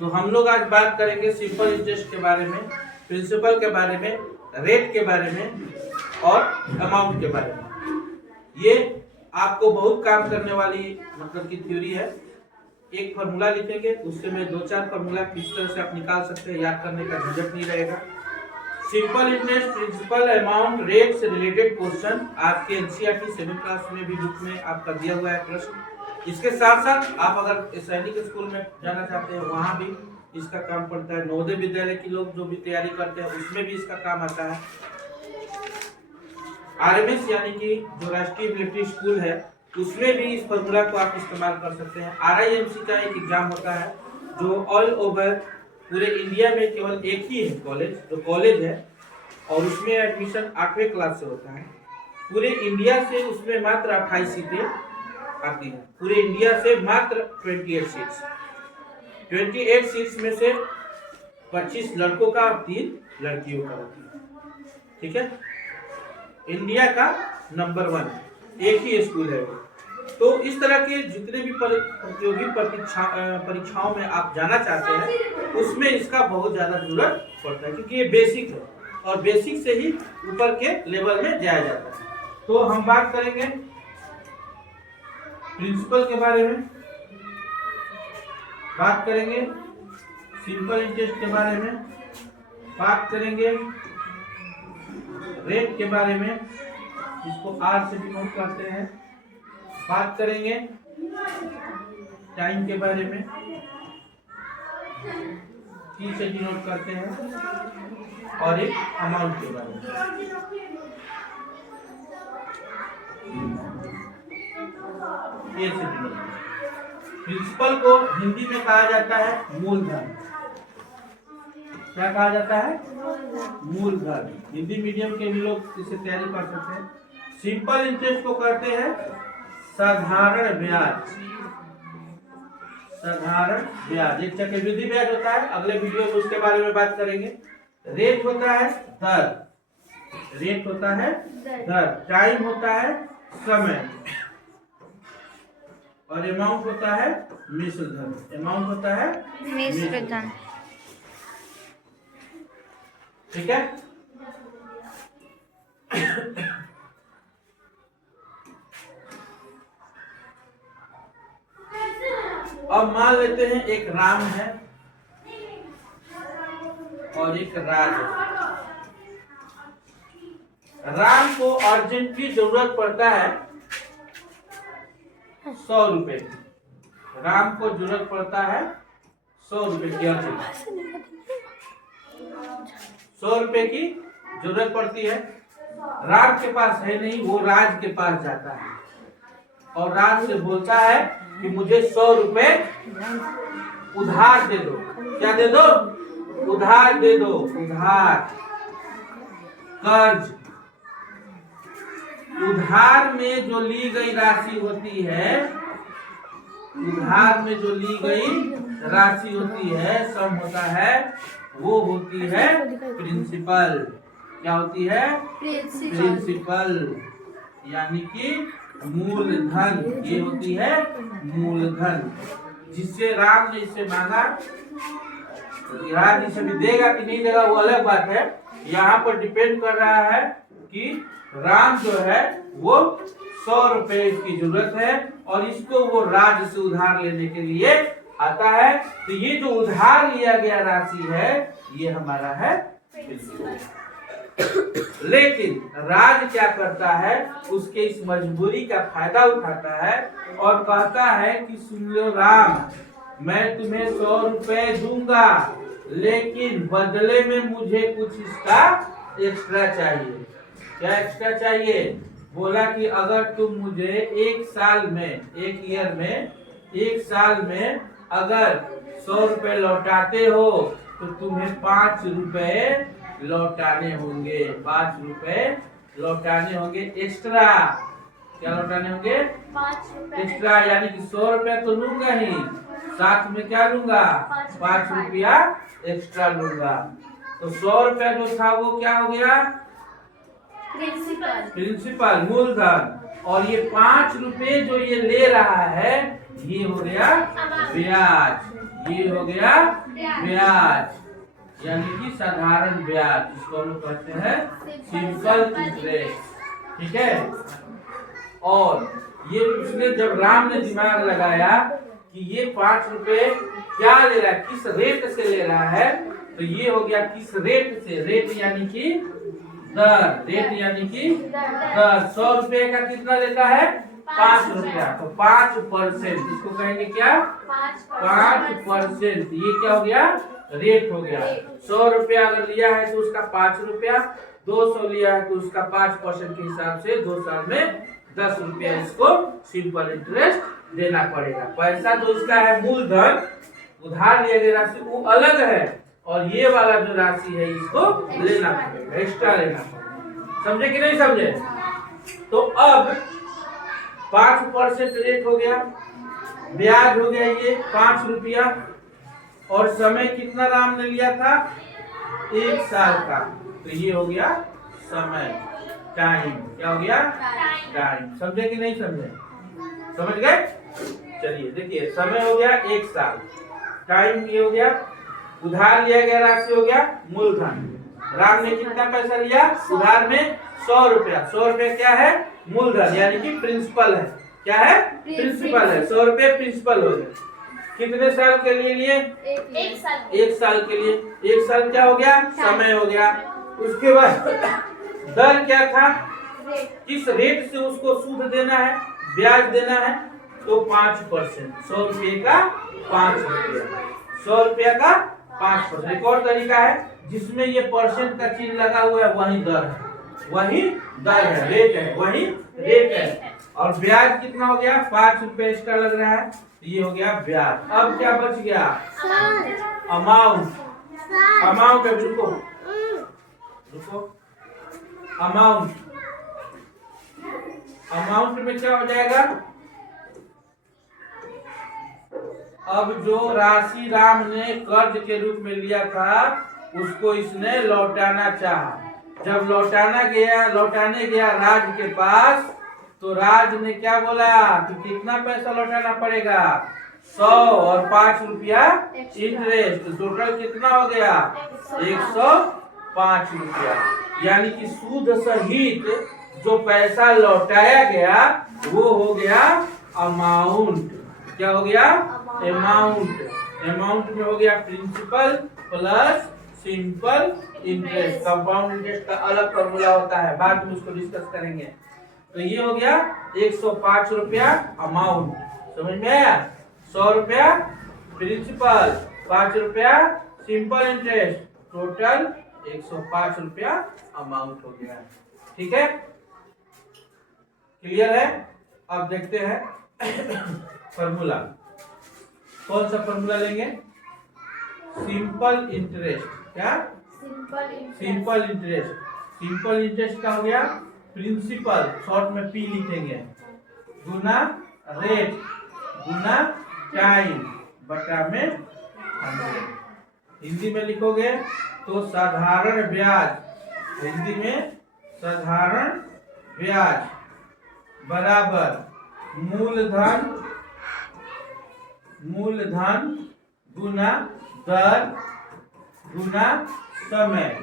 तो हम लोग आज बात करेंगे सिंपल इंटरेस्ट के बारे में, प्रिंसिपल के बारे में, रेट के बारे में और अमाउंट के बारे में। ये आपको बहुत काम करने वाली मतलब की थ्योरी है। एक फार्मूला लिखेंगे, उससे में 2-4 फार्मूला किस तरह से आप निकाल सकते हैं, याद करने का झंझट नहीं रहेगा। Simple interest, principal, amount, rate से रिलेटेड क्वेश्चन आपके एनसीईआरटी 7th क्लास में भी बुक में आपका दिया हुआ है प्रश्न। इसके साथ साथ आप अगर सैनिक स्कूल में जाना चाहते हैं वहाँ भी इसका काम पड़ता है। नवोदय विद्यालय के लोग जो भी तैयारी करते हैं उसमें भी इसका काम आता है। आरएमएस यानी कि जो राष्ट्रीय मिलिट्री स्कूल है उसमें भी इस फॉर्मूला को आप इस्तेमाल कर सकते हैं। आरआईएमसी का एक एग्जाम होता है जो ऑल ओवर पूरे इंडिया में केवल एक ही है कॉलेज, जो कॉलेज है, और उसमें एडमिशन 8वें क्लास से होता है। पूरे इंडिया से उसमें मात्र 28 सीटें आती हैं। पूरे इंडिया से मात्र 28 सीट्स। 28 सीट्स में से 25 लड़कों का और 3 लड़कियों का होता है। ठीक है, इंडिया का नंबर 1 एक ही स्कूल है वो। तो इस तरह के जितने भी प्रतियोगी परीक्षाओं में आप जाना चाहते हैं उसमें इसका बहुत ज्यादा जरूरत पड़ता है, क्योंकि ये बेसिक है और बेसिक से ही ऊपर के लेवल में जाया जाता है। तो हम बात करेंगे प्रिंसिपल के बारे में, बात करेंगे सिंपल इंटरेस्ट के बारे में, बात करेंगे रेट के बारे में, इसको आर से डिनोट करते हैं, बात करेंगे टाइम के बारे में, टी से डिनोट करते हैं, और एक अमाउंट के बारे में। ये से डिनोट। प्रिंसिपल को हिंदी में कहा जाता है मूलधन। क्या कहा जाता है? मूलधन। हिंदी मीडियम के भी लोग इसे तैयारी कर सकते हैं। सिंपल इंटरेस्ट को कहते हैं साधारण ब्याज। साधारण ब्याज एक चक्रवृद्धि ब्याज होता है, अगले वीडियो में उसके बारे में बात करेंगे। रेट होता है दर, रेट होता है दर। टाइम होता है समय, और अमाउंट होता है मिश्र धन। अमाउंट होता है मिश्र धन। ठीक है, अब मान लेते हैं एक राम है और एक राज है। राम को अर्जेंटली जरूरत पड़ता है 100 रुपए की। राम को जरूरत पड़ता है 100 रुपए की अर्जेंट। 100 रुपए की जरूरत पड़ती है। राज के पास है नहीं, वो राज के पास जाता है और राज से बोलता है कि मुझे 100 रुपए उधार दे दो। क्या दे दो? उधार दे दो। उधार, कर्ज। उधार में जो ली गई राशि होती है, उधार में जो ली गई राशि होती है, सम होता है, वो होती है प्रिंसिपल। क्या होती है? प्रिंसिपल यानी कि मूलधन। ये होती है मूलधन। जिससे राम ने इसे मांगा, राज इसे भी देगा कि नहीं देगा वो अलग बात है। यहाँ पर डिपेंड कर रहा है कि राम जो है वो 100 रुपए की जरूरत है और इसको वो राज से उधार लेने के लिए आता है। तो ये जो उधार लिया गया राशि है ये हमारा है प्रिंसिपल। लेकिन राज क्या करता है, उसके इस मजबूरी का फायदा उठाता है और कहता है कि सुन लो राम, मैं तुम्हें 100 रुपए दूंगा, लेकिन बदले में मुझे कुछ इसका एक्स्ट्रा चाहिए। क्या एक्स्ट्रा चाहिए? बोला कि अगर तुम मुझे एक साल में अगर 100 रुपए लौटाते हो तो तुम्हें 5 रुपए लौटाने होंगे। 5 रुपए लौटाने होंगे एक्स्ट्रा। क्या लौटाने होंगे? 5 रुपए एक्स्ट्रा। यानी कि 100 रुपया तो लूंगा ही, साथ में क्या लूंगा? 5 रुपया एक्स्ट्रा लूंगा। तो 100 रुपया जो था वो क्या हो गया? प्रिंसिपल, मूलधन। और ये 5 रुपए जो ये ले रहा है ये हो गया ब्याज। ये हो गया ब्याज, यानी कि साधारण ब्याज, जिसको हम लोग कहते हैं सिंपल इंटरेस्ट। ठीक है। और ये उसने जब राम ने दिमाग लगाया कि ये 5 रुपए क्या ले रहा है, किस रेट से ले रहा है, तो ये हो गया किस रेट से, रेट यानी कि दर, रेट यानी कि दर। 100 रुपए का कितना लेता है, 5 रुपया, तो 5%, इसको कहेंगे क्या, 5%। ये क्या हो गया, रेट हो गया। 100 रुपया अगर लिया है तो उसका 5 रुपया, 200 लिया है तो उसका 5% के हिसाब से 2 साल में 10 रुपया इसको सिंपल इंटरेस्ट देना पड़ेगा। पैसा जो इसका है मूलधन, उधार लिया गया राशि वो अलग है, और ये वाला जो राशि है इसको लेना पड़ेगा, एक्स्ट्रा लेना पड़ेगा। समझे कि नहीं समझे? तो अब 5% रेट हो गया, ब्याज हो गया ये 5 रुपया, और समय कितना राम ने लिया था, 1 साल का, तो ये हो गया समय, टाइम। क्या हो गया, टाइम। समझे कि नहीं समझे? समझ गए? चलिए देखिए, समय हो गया 1 साल, टाइम ये हो गया, उधार लिया गया राशि हो गया मूलधन। राम ने कितना पैसा लिया उधार में, 100 रुपया। 100 रुपया क्या है, मूलधन, यानी कि प्रिंसिपल है। क्या है, प्रिंसिपल है। 100 रुपये प्रिंसिपल हो गए। कितने साल के लिए लिए, 1 साल। 1 साल के लिए। 1 साल क्या हो गया, समय हो गया। उसके बाद दर क्या था, किस रेट से उसको सूद देना है, ब्याज देना है, तो 5%। 100 रुपये का 5 रुपया, 100 रुपया का 5%। एक और तरीका है जिसमें ये परसेंट का चिन्ह लगा हुआ है, वही दर है, वही दर है, रेट है, वही रेट है। और ब्याज कितना हो गया, 5 रुपये एक्स्ट्रा लग रहा है, ये हो गया ब्याज। अब क्या बच गया, अमाउंट। अमाउंट है, रुको रुको, अमाउंट। अमाउंट में क्या हो जाएगा, अब जो राशि राम ने कर्ज के रूप में लिया था उसको इसने लौटाना चाहा। जब लौटाने गया राज के पास, तो राज ने क्या बोला कि कितना पैसा लौटाना पड़ेगा, 100 और 5 रुपया इंटरेस्ट, टोटल कितना हो गया, 105 रुपया। यानी कि सूद सहित जो पैसा लौटाया गया वो हो गया अमाउंट। क्या हो गया, अमाउंट। अमाउंट में हो गया principal plus simple interest. Compound interest का अलग फॉर्मूला होता है, बाद में उसको डिस्कस करेंगे। तो ये हो गया 105 रुपया अमाउंट, समझ में आया। 100 रुपया प्रिंसिपल, 5 रुपया सिंपल इंटरेस्ट, टोटल 105 रुपया अमाउंट हो गया। ठीक है, क्लियर है? अब देखते हैं फॉर्मूला। कौन सा फॉर्मूला लेंगे, सिंपल इंटरेस्ट। क्या, सिंपल इंटरेस्ट। सिंपल इंटरेस्ट का हो गया प्रिंसिपल, शॉर्ट में पी लिखेंगे, गुना रेट गुना टाइम बटा में 100। हिंदी में लिखोगे तो साधारण ब्याज, हिंदी में साधारण ब्याज बराबर मूलधन गुना दर गुना समय।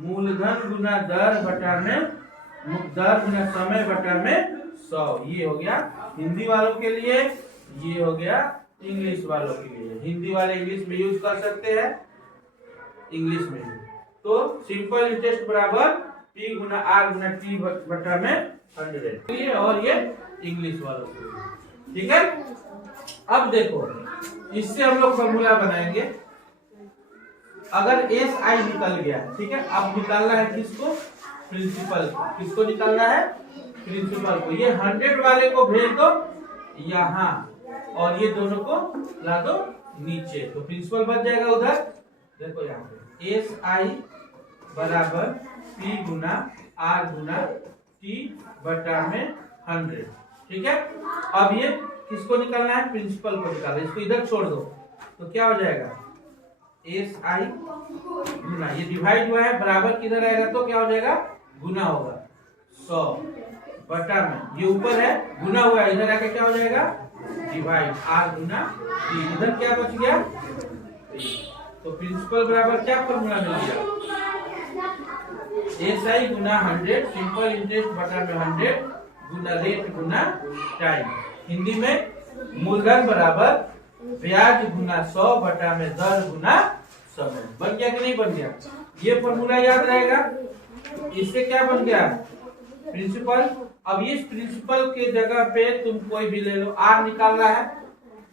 मूलधन गुना दर बटा में, दर गुना समय बटा में 100। ये हो गया हिंदी वालों के लिए, ये हो गया इंग्लिश वालों के लिए। हिंदी वाले इंग्लिश में यूज कर सकते हैं, इंग्लिश में भी। तो सिंपल इंटरेस्ट बराबर P गुना R गुना T बटा में 100, और ये इंग्लिश वालों के लिए। ठीक है, अब देखो इससे हम लोग फॉर्मूला बनाएंगे। अगर SI निकल गया, ठीक है, अब निकालना है किसको, प्रिंसिपल को। किसको निकालना है, प्रिंसिपल को। ये 100 वाले को भेज दो यहाँ, और ये दोनों को ला दो नीचे, तो प्रिंसिपल बच जाएगा उधर। देखो यहाँ पे SI बराबर P गुना R गुना T बटा में 100। ठीक है, अब ये किसको निकालना है, प्रिंसिपल को निकालना है। इसको इधर छोड़ दो तो क्या हो जाएगा, SI गुना, ये डिवाइड हुआ है, बराबर किधर आएगा तो क्या हो जाएगा, गुना होगा 100 बटा में, ये ऊपर है गुना हुआ है, इधर आके क्या हो जाएगा डिवाइड आर गुना टी, इधर क्या बच गया, तो प्रिंसिपल बराबर क्या फॉर्मूला मिल गया, एसआई गुना 100 सिंपल इंटरेस्ट बटा में 100 गुना रेट गुना टाइम। हिंदी में मूलधन बराबर ब्याज गुना 100 बटा में दर गुना समय। बन गया कि नहीं बन गया, ये फॉर्मूला याद रहेगा। इससे क्या बन गया, प्रिंसिपल। अब इस प्रिंसिपल के जगह पे तुम कोई भी ले लो, आर निकालना है,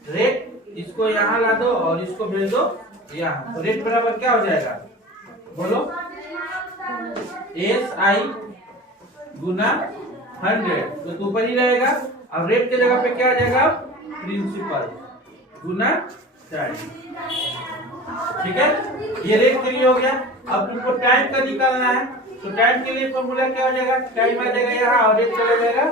रेट इसको यहाँ ला दो और इसको भेज दो यहाँ, तो रेट बराबर क्या हो जाएगा, बोलो, एस आई गुना 100, तो ऊपर ही रहेगा। अब रेट के जगह पे क्या आ जाएगा, प्रिंसिपल गुना टाइम। ठीक है, ये रेट के लिए हो गया। अब तुमको टाइम का निकालना है, तो टाइम के लिए फॉर्मूला क्या हो जाएगा, टाइम आ जाएगा यहाँ और रेट चला जाएगा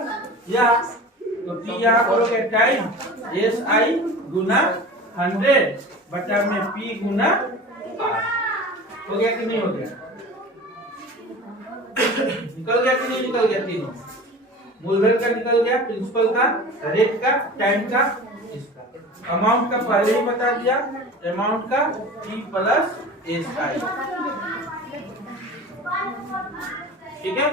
यहाँ, तो टी यहाँ करोगे टाइम एस आई गुना 100 बटा में पी गुना आर। हो गया कि नहीं हो गया, निकल गया कि नहीं निकल गया, तीनों मूलधन का निकल गया, प्रिंसिपल का, रेट का, टाइम का, इसका। अमाउंट का पहले ही बता दिया, अमाउंट का टी प्लस एस आई। ठीक है।